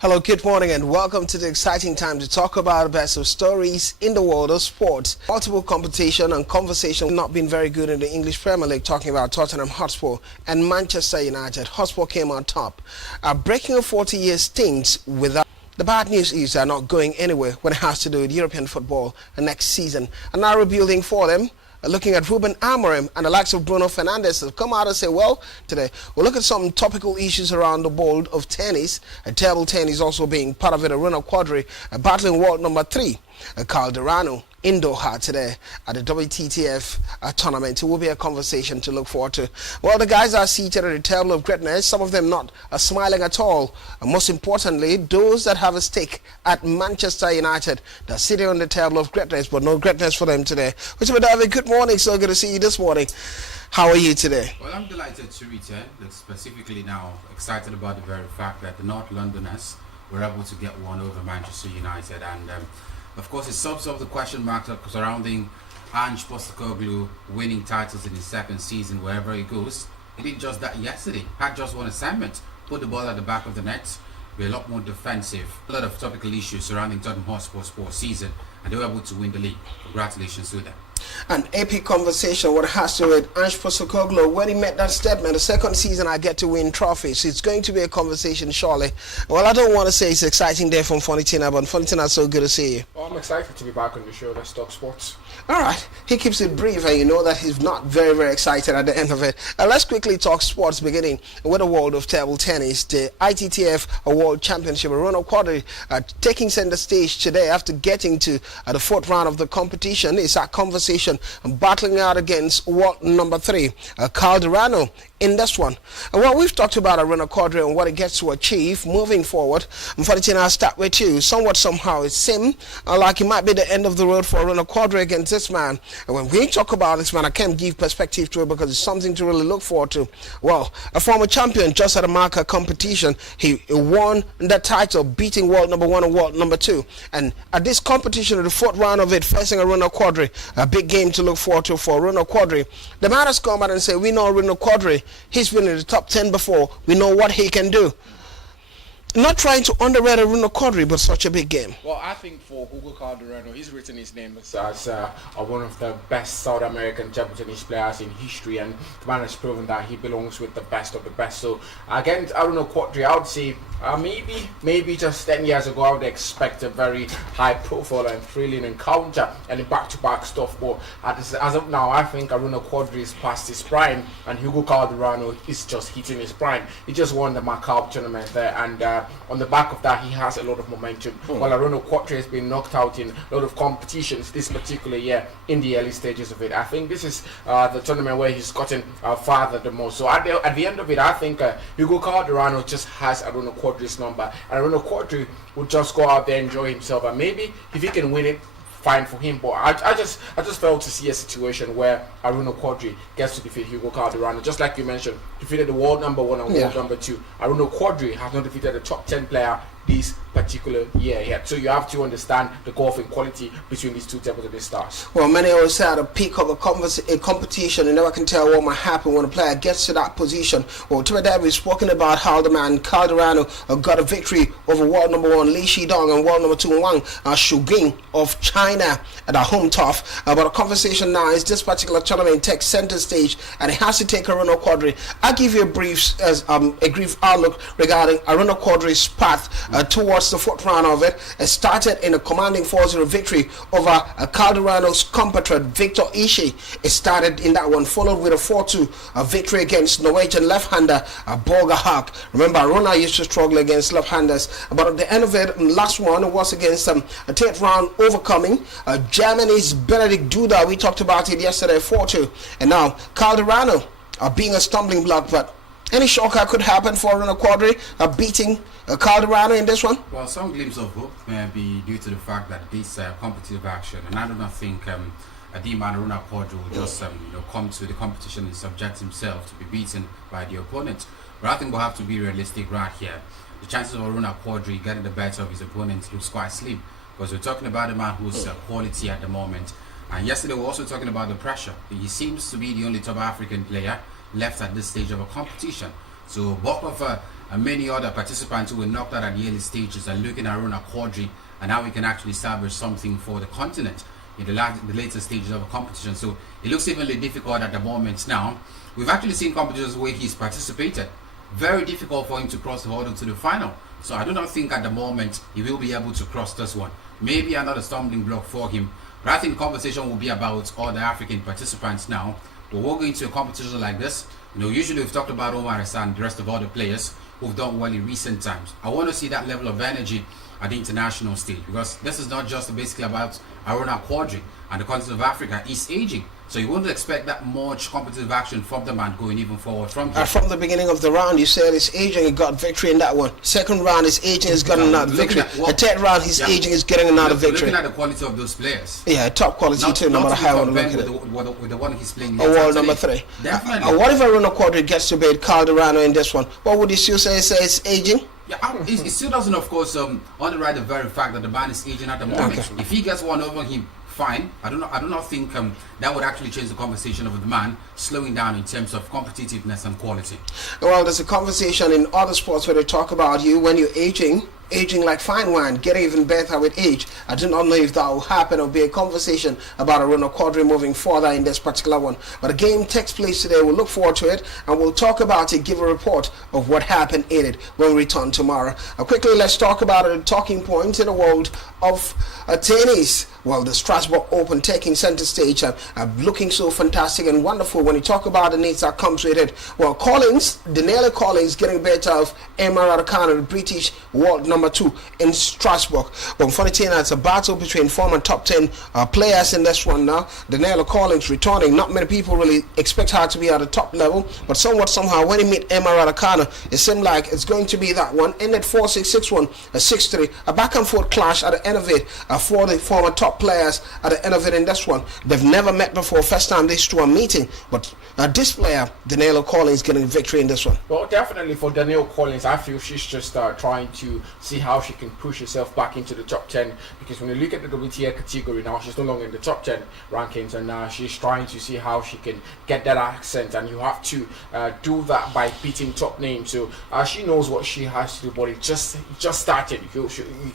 Hello, good morning, and welcome to the exciting time to talk about the best of stories in the world of sports. Multiple competition and conversation not been very good in the English Premier League, talking about Tottenham Hotspur and Manchester United. Hotspur came on top, breaking a 40-year stint without. The bad news is they're not going anywhere when it has to do with European football next season. And now rebuilding for them. Looking at Ruben Amorim and the likes of Bruno Fernandes have come out and say, well, today we'll look at some topical issues around the world of tennis. Table tennis also being part of it. Aruna Quadri battling world number 3, Calderano, in Doha today at the WTTF tournament. It will be a conversation to look forward to. Well, the guys are seated at the table of greatness, some of them not smiling at all. And most importantly, those that have a stake at Manchester United, they're sitting on the table of greatness, but no greatness for them today. Mr. David, good morning. So good to see you this morning. How are you today? Well, I'm delighted to return, specifically now excited about the very fact that the North Londoners were able to get one over Manchester United, and of course, it solves up the question marks surrounding Ange Postecoglou winning titles in his second season wherever he goes. He did just that yesterday. Had just one assignment: put the ball at the back of the net, be a lot more defensive. A lot of topical issues surrounding Tottenham Hotspur's sports season, and they were able to win the league. Congratulations to them. An epic conversation what has to do with Ange Postecoglou when he made that statement, the second season I get to win trophies. It's going to be a conversation surely. Well, I don't want to say it's exciting day from Fonitina, but Fonitina, so good to see you. Well, I'm excited to be back on the show. Let's talk sports. All right, he keeps it brief, and you know that he's not very, very excited at the end of it. Let's quickly talk sports, beginning with the world of table tennis. The ITTF World Championship, Aruna Quadri taking center stage today after getting to the fourth round of the competition. It's a conversation battling out against world number 3, Calderano, in this one. And well, we've talked about Aruna Quadri and what it gets to achieve moving forward. Unfortunately, I'll start with you. Somehow it seemed like it might be the end of the road for Aruna Quadri against this man. And when we talk about this man, I can't give perspective to it because it's something to really look forward to. Well, a former champion just at a marker competition, he won the title, beating world number 1 and world number 2. And at this competition, the fourth round of it, facing Aruna Quadri, a big game to look forward to for Aruna Quadri. The man has come out and said, we know Aruna Quadri. He's been in the top 10 before. We know what he can do. Not trying to underrate Aruna Quadri, but such a big game. Well, I think for Hugo Calderano, he's written his name as one of the best South American table tennis players in history, and the man has proven that he belongs with the best of the best. So against Aruna Quadri, I would say maybe just 10 years ago, I would expect a very high profile and thrilling encounter and back-to-back stuff. But as of now, I think Aruna Quadri is past his prime, and Hugo Calderano is just hitting his prime. He just won the Macau tournament there, and on the back of that, he has a lot of momentum. While Aruna Quadri has been knocked out in a lot of competitions this particular year in the early stages of it. I think this is the tournament where he's gotten farther the most. So at the end of it, I think Hugo Calderano just has Aruna Quadri's number, and Aruna Quadri would just go out there and enjoy himself, and maybe if he can win it, fine for him. But I just failed to see a situation where Aruna Quadri gets to defeat Hugo Calderano. Just like you mentioned, defeated the world number 1 and world number 2. Aruna Quadri has not defeated a top 10 player this particular year yet. So you have to understand the golfing quality between these two table tennis stars. Well, many always say at the peak of a competition, you never can tell what might happen when a player gets to that position. Well, today we've spoken about how the man Calderano got a victory over world number 1 Li Shidong and world number 2 Wang Shuging of China at a home turf. But the conversation now is this particular tournament takes center stage, and it has to take Aruna Quadri. I'll give you a brief outlook regarding Aruna Quadri's path towards the fourth round of it. It started in a commanding 4-0 victory over Calderano's compatriot Victor Ishii. It started in that one, followed with a 4-2 victory against Norwegian left-hander Borge Haug. Remember, Aruna used to struggle against left-handers, but at the end of it, last one was against a third round overcoming Germany's Benedikt Duda. We talked about it yesterday, 4-2. And now Calderano being a stumbling block, but any shocker could happen for Aruna Quadri beating Calderano in this one? Well, some glimpse of hope may be due to the fact that this competitive action, and I do not think Adima Aruna Quadri will just come to the competition and subject himself to be beaten by the opponent. But I think we'll have to be realistic right here. The chances of Aruna Quadri getting the better of his opponent looks quite slim, because we're talking about a man who's quality at the moment. And yesterday we were also talking about the pressure. He seems to be the only top African player left at this stage of a competition. So bulk of and many other participants who were knocked out at the early stages are looking at Ronald Quadri and how we can actually establish something for the continent in the later stages of a competition. So it looks evenly difficult at the moment now. We've actually seen competitions where he's participated. Very difficult for him to cross the hurdle to the final. So I do not think at the moment he will be able to cross this one. Maybe another stumbling block for him. But I think the conversation will be about all the African participants now. But we're going to a competition like this. Usually we've talked about Omar Hassan and the rest of all the players who've done well in recent times. I want to see that level of energy at the international stage, because this is not just basically about Aruna Quadri and the continent of Africa. He's aging, so you wouldn't expect that much competitive action from the man going even forward from here. From the beginning of the round, you said he's aging, he got victory in that one. Second round, he's aging, he's got another victory. The third round, he's aging, he's getting another victory. Looking at the quality of those players. Yeah, top quality too, no matter how you look at it. With the one he's playing. World number 3. Definitely. What if Aruna Quadri gets to beat Calderano in this one? What would you still say? Say it's aging? Yeah, it still doesn't, of course, underwrite the very fact that the man is aging at the moment. Okay. If he gets one over him, fine. I do not think that would actually change the conversation of the man slowing down in terms of competitiveness and quality. Well, there's a conversation in other sports where they talk about you when you're aging like fine wine, getting even better with age. I do not know if that will happen or be a conversation about Aruna Quadri moving further in this particular one. But the game takes place today. We'll look forward to it and we'll talk about it, give a report of what happened in it when we return tomorrow. Quickly, let's talk about a talking point in the world of tennis. Well, the Strasbourg Open taking center stage, looking so fantastic and wonderful when you talk about the needs that comes with it. Well, Daniela Collins getting better of Emma Raducanu, the British world number 2 in Strasbourg. But unfortunately, it's a battle between former top 10 players in this one now. Daniela Collins returning. Not many people really expect her to be at the top level, but somehow when you meet Emma Raducanu, it seemed like it's going to be that one. Ended 4-6, 6-1, 6-3. A back and forth clash at the end of it for the former top players at the end of it in this one. They've never met before. First time these two are meeting, but this player, Daniela Collins, getting victory in this one. Well, definitely for Daniela Collins, I feel she's just trying to see how she can push herself back into the top 10, because when you look at the WTA category now, she's no longer in the top 10 rankings, and she's trying to see how she can get that accent, and you have to do that by beating top names. So she knows what she has to do, but it just started.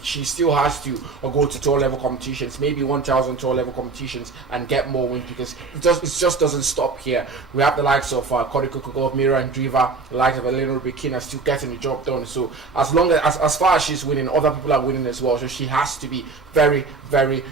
She still has to go to tour level competitions, maybe 1,000 tour level competitions, and get more wins, because it just doesn't stop here. We have the likes of Cody Kukugov, Mira Andreeva, the likes of Elena Rybakina still getting the job done. So as far as she's winning, other people are winning as well. So she has to be very, very,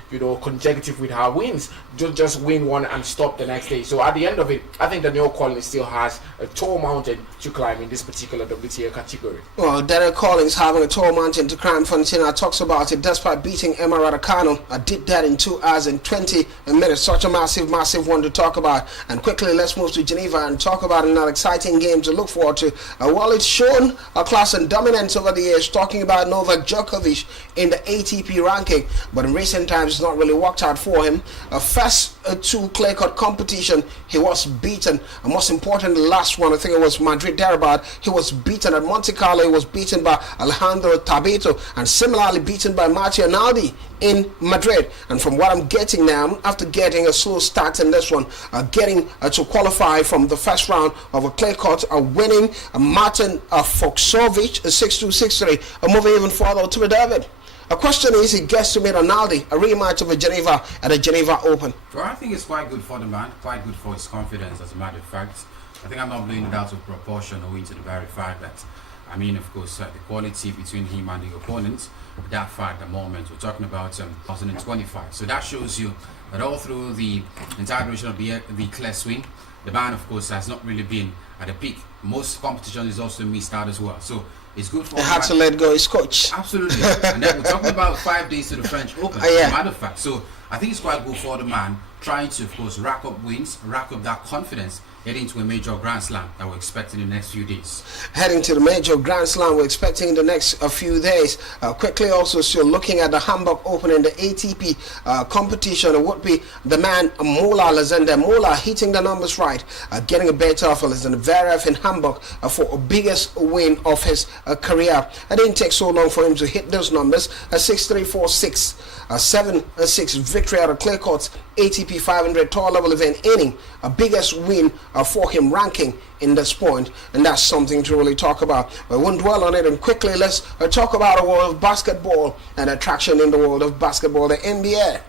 consecutive with her wins. Don't just win one and stop the next day. So at the end of it, I think Daniela Collins still has a tall mountain to climb in this particular WTA category. Well, Daniela Collins having a tall mountain to climb. Fontina talks about it despite beating Emma Raducanu. I did that in 2 hours and 20 minutes. Such a massive one to talk about. And quickly, let's move to Geneva and talk about another exciting game to look forward to. While it's shown a class and dominance over the years, talking about Novak Djokovic in the ATP ranking, but in recent times it's not really worked out for him. First 2 clay court competition, he was beaten. And most important, the last one, I think it was Madrid Darabat, he was beaten at Monte Carlo. He was beaten by Alejandro Tabeto, and similarly beaten by Matteo Naldi in Madrid. And from what I'm getting now, after getting a slow start in this one, getting to qualify from the first round of a clay court, winning Martin Fucsovic 6-2, 6-3, moving even further to the David. A question is, he gets to meet Ronaldo, a rematch of Geneva at the Geneva Open. Well, I think it's quite good for the man, quite good for his confidence, as a matter of fact. I think I'm not blowing it out of proportion owing to the very fact that, of course, the quality between him and the opponent, that fact at the moment, we're talking about 2025. So that shows you that all through the entire duration of the clay swing, the man, of course, has not really been at the peak. Most competition is also missed out as well. So it's good for him. He had to let go his coach. Absolutely. And then we're talking about 5 days to the French Open, as a matter of fact. So I think it's quite good for the man, trying to, of course, rack up wins, rack up that confidence, heading to a major Grand Slam that we're expecting in the next few days. Heading to the major Grand Slam we're expecting in the next few days. Quickly also still looking at the Hamburg Open in the ATP competition. It would be the man Mola Alexander Mola hitting the numbers right, getting a better of Alexander Zverev in Hamburg for a biggest win of his career. It didn't take so long for him to hit those numbers. 6-3, 4-6, 7-6 victory out of clay courts ATP ATP 500 tour level event inning, a biggest win for him, ranking in this point, and that's something to really talk about. But we won't dwell on it, and quickly let's talk about the world of basketball and attraction in the world of basketball, the NBA.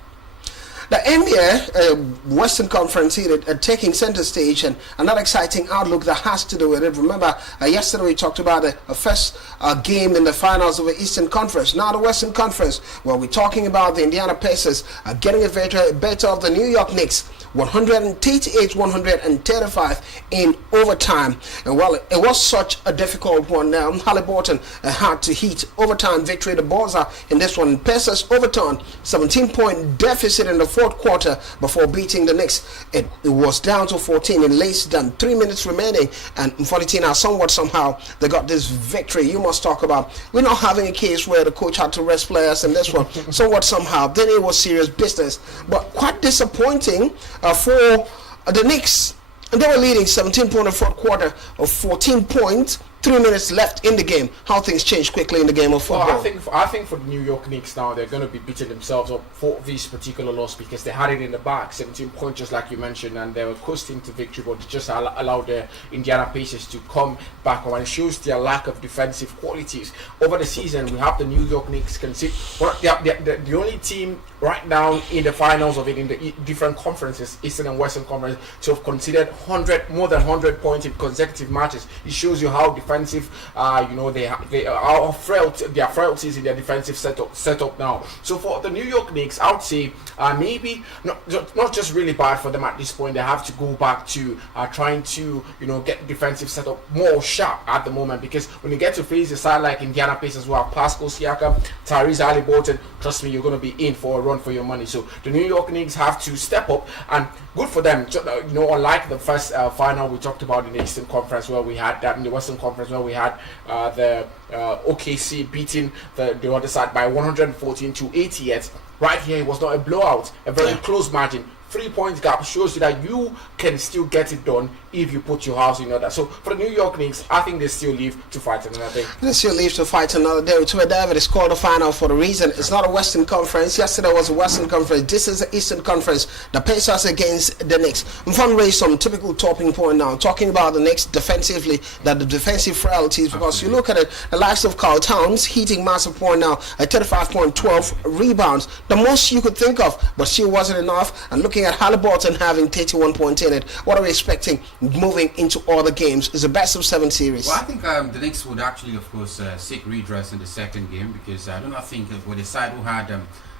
The NBA, Western Conference heated, taking center stage, and another exciting outlook that has to do with it. Remember, yesterday we talked about the first game in the finals of the Eastern Conference. Now the Western Conference, well, we're talking about the Indiana Pacers getting a better of the New York Knicks, 138-135 in overtime. And well, it was such a difficult one. Halliburton had to heat overtime victory. The balls are in this one. Pacers overturned 17-point deficit in the fourth quarter before beating the Knicks. It was down to 14 in less than 3 minutes remaining, and 14 now somehow they got this victory. You must talk about, we're not having a case where the coach had to rest players in this one. Somehow then it was serious business, but quite disappointing for the Knicks. They were leading 17 points in the fourth quarter of 14 points. 3 minutes left in the game. How things change quickly in the game of football. Well, I think for the New York Knicks now, they're going to be beating themselves up for this particular loss because they had it in the bag, 17 points just like you mentioned, and they were coasting to victory, but just allowed the Indiana Pacers to come back on. It shows their lack of defensive qualities. Over the season, we have the New York Knicks the only team right now in the finals of it in the different conferences, Eastern and Western Conference, to have considered more than 100 points in consecutive matches. It shows you how defensive, they are their frailties in their defensive setup now. So for the New York Knicks, I would say maybe not just really bad for them at this point. They have to go back to trying to get defensive setup more sharp at the moment, because when you get to face a side like Indiana Pacers who have Pascal Siakam, Tyrese Halliburton, trust me, you're going to be in for a run for your money. So the New York Knicks have to step up, and good for them. Unlike the first final we talked about in the Eastern Conference, where we had that, in the Western Conference where we had the OKC beating the other side by 114 to 88. Right here, it was not a blowout, a very close margin. 3 points gap shows you that you can still get it done if you put your house in order. So for the New York Knicks, I think they still live to fight another day. They still live to fight another day. Tua David is called the final for the reason it's not a Western Conference. Yesterday was a Western Conference. This is the Eastern Conference. The Pacers against the Knicks. I'm going to raise some typical talking point now, talking about the Knicks defensively, that the defensive frailties, because you look at it, the likes of Carl Towns hitting massive point now at 35.12 rebounds, the most you could think of, but still wasn't enough. And looking at Halliburton having 31 points in it, what are we expecting moving into all the games? Is a best of 7 series. Well, I think the Knicks would actually, of course, seek redress in the second game, because I do not think with the side who had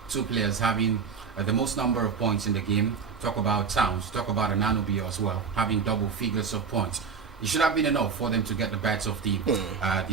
two players having the most number of points in the game, talk about Towns, talk about Anunoby as well, having double figures of points. It should have been enough for them to get the best of the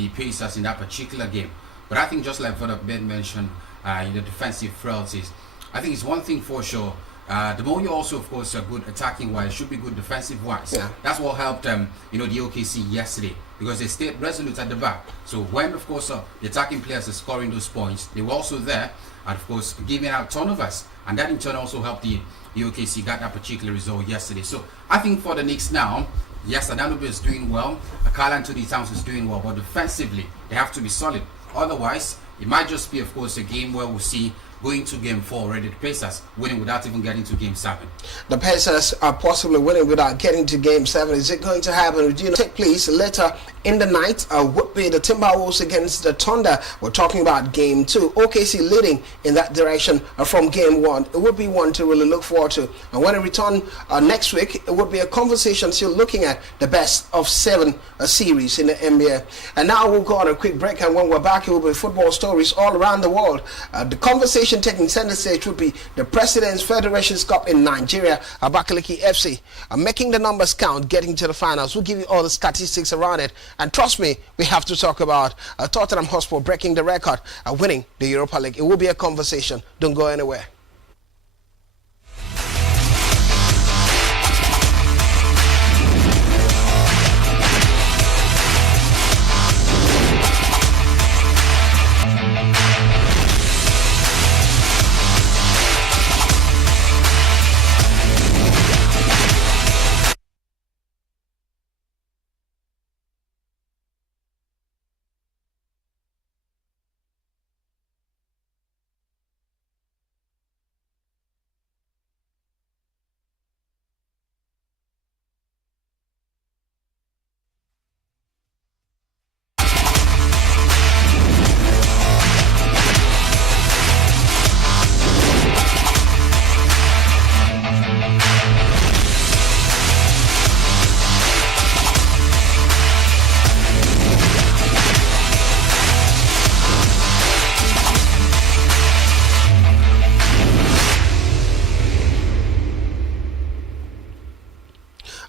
Pacers in that particular game. But I think, just like what Ben mentioned, in the defensive frailties, I think it's one thing for sure. The more you also, of course, are good attacking wise, should be good defensive wise. Yeah. That's what helped the OKC yesterday, because they stayed resolute at the back. So when, of course, the attacking players are scoring those points, they were also there, and of course giving out turnovers, and that in turn also helped the OKC got that particular result yesterday. So I think for the Knicks now, yes, Anunoby is doing well, Karl-Anthony Towns is doing well, but defensively they have to be solid. Otherwise, it might just be, of course, a game where we'll see going to game 4 already, the Pacers winning without even getting to game 7. The Pacers are possibly winning without getting to game 7. Is it going to happen? Take place later in the night. Would be the Timberwolves against the Thunder. We're talking about game 2. OKC leading in that direction from game 1. It would be one to really look forward to. And when it return next week, it would be a conversation still looking at the best of 7 series in the NBA. And now we'll go on a quick break, and when we're back, it will be football stories all around the world. The conversation taking center stage would be the President's Federations Cup in Nigeria, Abakaliki FC, making the numbers count, getting to the finals. We'll give you all the statistics around it, and trust me, we have to talk about Tottenham Hotspur breaking the record, winning the Europa League. It will be a conversation. Don't go anywhere.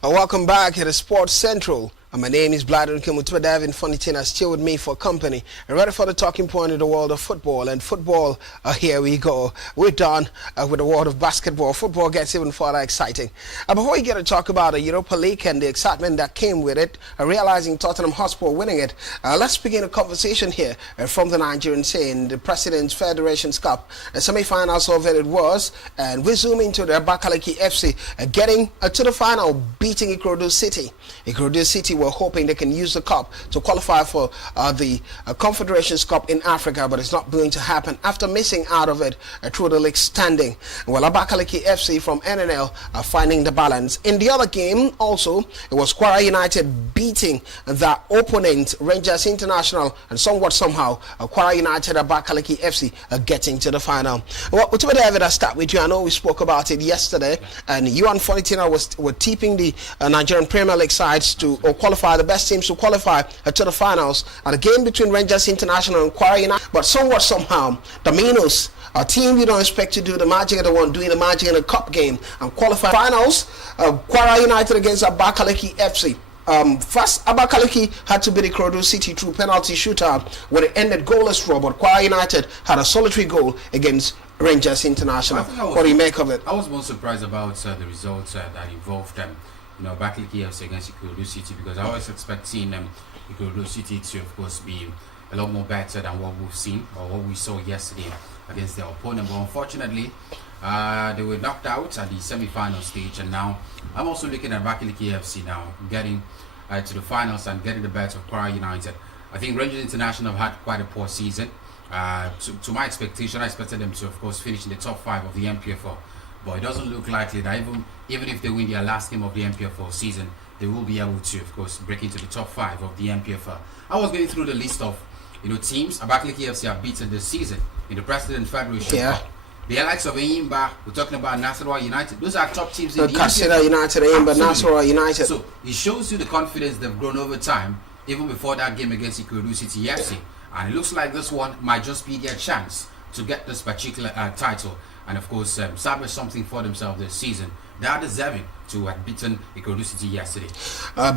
Welcome back to Sports Central. My name is Bladon Kimutuba. Davin Funitina still with me for company. And ready for the talking point in the world of football. And football, here we go. We're done with the world of basketball. Football gets even further exciting. Before we get to talk about the Europa League and the excitement that came with it, realizing Tottenham Hotspur winning it, let's begin a conversation here from the Nigerian scene, the President's Federations Cup. Semi-finals of it was, and we zoom into the Abakaliki FC getting to the final, beating Ikorodu City. Ikorodu City were hoping they can use the cup to qualify for the Confederations Cup in Africa, but it's not going to happen after missing out of it through the league standing. Well, Abakaliki FC from NNL are finding the balance. In the other game, also, it was Kwara United beating the opponent, Rangers International, and somewhat somehow, Kwara United, Abakaliki FC getting to the final. Well, whatever David, I start with you. I know we spoke about it yesterday, and you and Funitina were tipping the Nigerian Premier League sides to qualify, the best teams to qualify to the finals at a game between Rangers International and Kwara United. But somewhat somehow, the Minos, a team you don't expect to do the magic of the one doing the magic in a cup game and qualify finals, Kwara United against Abakaliki FC. First, Abakaliki had to beat Ikorodu City through penalty shootout where it ended goalless draw, but Kwara United had a solitary goal against Rangers International. What do you make of it? I was more surprised about the results that involved Abakaliki FC against Ikorodu City, because I always expect seeing Ikorodu City to, of course, be a lot more better than what we've seen or what we saw yesterday against their opponent. But unfortunately, they were knocked out at the semi-final stage, and now I'm also looking at Abakaliki FC now getting to the finals and getting the better of Kwara United. I think Rangers International have had quite a poor season. To my expectation, I expected them to, of course, finish in the top 5 of the MPFL. But it doesn't look likely that even if they win their last game of the MPFL season, they will be able to, of course, break into the top 5 of the MPFL. I was going through the list of teams Abakaliki FC have beaten this season in the President Federation Cup. The likes of Enyimba, we're talking about Nasarawa United. Those are top teams in the Kasera United, Enyimba, Nasarawa United. So it shows you the confidence they've grown over time, even before that game against Ikorodu City FC. And it looks like this one might just be their chance to get this particular title and, of course, establish something for themselves this season. They are deserving to have beaten Ikorodu City yesterday.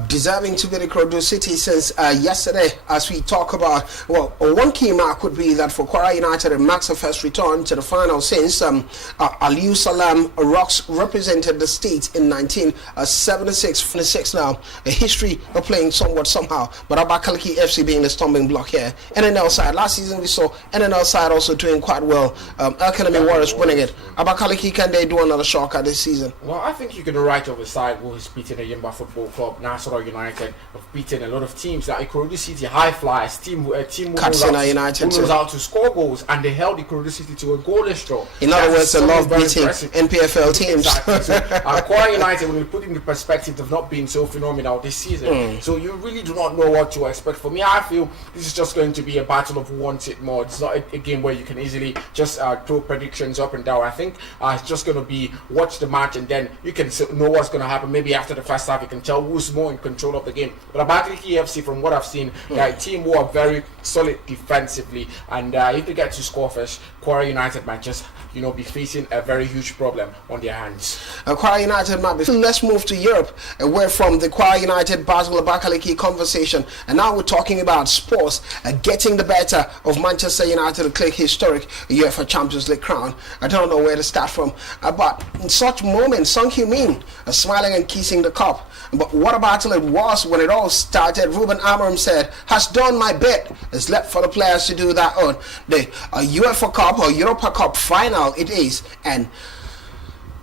Deserving to beat Ikorodu City since yesterday, as we talk about. Well, one key mark would be that for Kwara United, it marks the first return to the final since Aliyu Salam Rocks represented the state in 1976 now. A history of playing somewhat somehow, but Abakaliki FC being the stumbling block here. NNL side, last season we saw NNL side also doing quite well. Academy Warriors winning it. Abakaliki, can they do another shocker this season? Well, I think you can write over side who has beaten the Enyimba Football Club, Nasarawa United, have beaten a lot of teams like Ikorodu City, High Flyers, team who knows how to score goals, and they held Ikorodu City to a goalless draw. In other words, they love beating NPFL teams. Exactly. So, Kwara United, when we put in the perspective, have not been so phenomenal this season. So you really do not know what to expect. For me, I feel this is just going to be a battle of who wants it more. It's not a game where you can easily just throw predictions up and down. I think it's just going to be watch the match and then you can know what's going to happen. Maybe after the first half, you can tell who's more in control of the game. But Abakaliki FC, from what I've seen, they're a team who are very solid defensively, and if they get to score first, Kwara United might just be facing a very huge problem on their hands. Kwara United might be. Let's move to Europe, away from the Kwara United Basel Abakaliki conversation, and now we're talking about sports getting the better of Manchester United to click historic UEFA Champions League crown. I don't know where to start from, but in such moments, Son Heung-min smiling and kissing the cup. But what a battle it was when it all started. Ruben Amorim said, "Has done my bit. It's left for the players to do their own." The UEFA Cup or Europa Cup final it is, and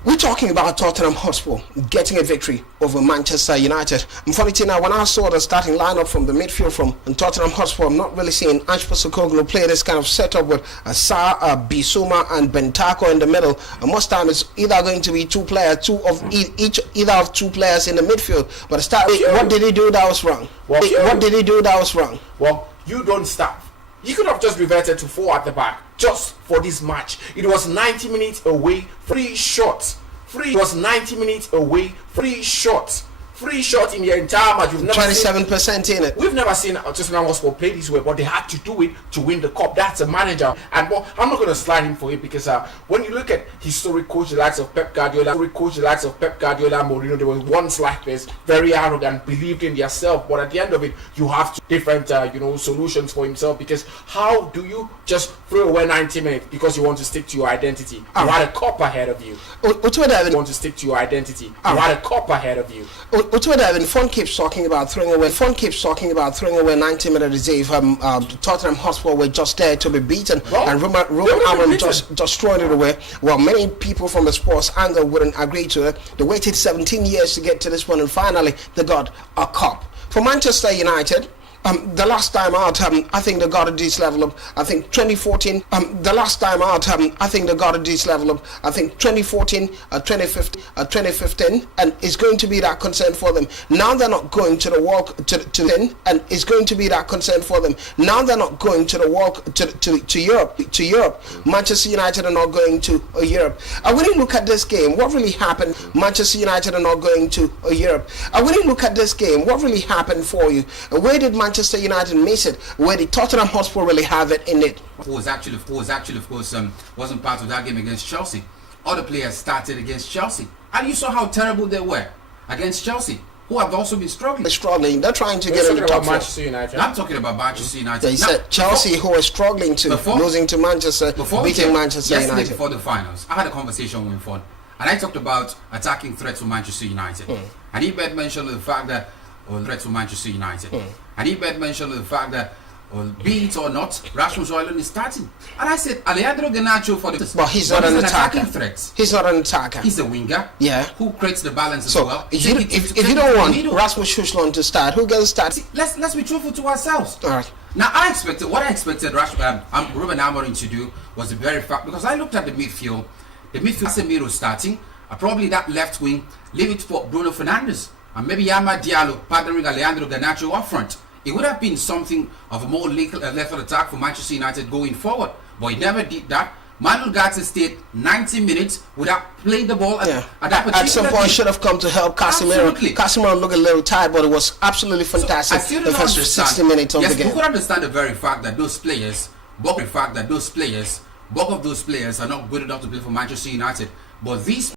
we're talking about Tottenham Hotspur getting a victory over Manchester United. Unfortunately, when I saw the starting lineup from the midfield from Tottenham Hotspur, I'm not really seeing Ange Postecoglou play this kind of setup with Sarr, Bissouma and Bentancur in the middle. Most time it's either going to be two players, either of two players in the midfield. But what did he do that was wrong? What did he do that was wrong? Well, you don't stop. You could have just reverted to 4 at the back just for this match. It was 90 minutes away, 3 shots. It was 90 minutes away, 3 shots 3 shots in the entire match. We've never 27% in it. We've never seen Tottenham Hotspur play this way, but they had to do it to win the cup. That's a manager, and I'm not going to slide him for it because when you look at historic coach the likes of Pep Guardiola, Mourinho, they were once like this, very arrogant, believed in themselves, but at the end of it, you have different solutions for himself, because how do you just throw away 90 minutes because you want to stick to your identity? You had a cup ahead of you. You want to stick to your identity. You had a cup ahead of you. Fun keeps talking about throwing away 90 minutes as if Tottenham Hotspur were just there to be beaten, and Roman Amorim just throwing it away. Well, many people from the sports angle wouldn't agree to it. They waited 17 years to get to this point, and finally they got a cup. For Manchester United, the last time out, I think they got at this level of, I think 2014. The last time out, I think they got at this level of, I think 2014, 2015, and it's going to be that concern for them. Now they're not going to the walk to then, and it's going to be that concern for them. Now they're not going to the walk to Europe. Manchester United are not going to Europe. And when you look at this game, what really happened? Manchester United are not going to Europe. And when you look at this game, what really happened for you? Where did Manchester United miss it? Where did Tottenham Hotspur really have it in it? Who was actually of course wasn't part of that game against Chelsea. Other players started against Chelsea, and you saw how terrible they were against Chelsea, who have also been struggling. They're trying to get in the top four. Manchester United. I'm talking about Manchester United. They said Chelsea, who are struggling to losing to Manchester, beating Manchester United. Before the finals, I had a conversation with Fon, and I talked about attacking threats for Manchester United. And he mentioned the fact that threats for Manchester United. And he mentioned the fact that, be it or not, Rasmus Højlund is starting. And I said, Alejandro Garnacho for the... But he's not an attacking threat. He's not an attacker. He's a winger. Yeah. Who creates the balance as so well. If you don't want Rasmus Højlund to start, who gets started? See, let's be truthful to ourselves. All right. Now, what I expected Ruben Amorim to do was the very fact, because I looked at the midfield Casemiro starting, probably that left wing, leave it for Bruno Fernandes, and maybe Amad Diallo partnering Alejandro Garnacho up front. It would have been something of a more lethal attack for Manchester United going forward, but he never did that. Manuel Ugarte stayed 90 minutes without playing the ball at that particular At some point should have come to help Casemiro. Absolutely. Casemiro looked a little tired, but it was absolutely fantastic the first 60 minutes of the game. Yes, you could understand the very fact that those players, bulk of those players are not good enough to play for Manchester United, but these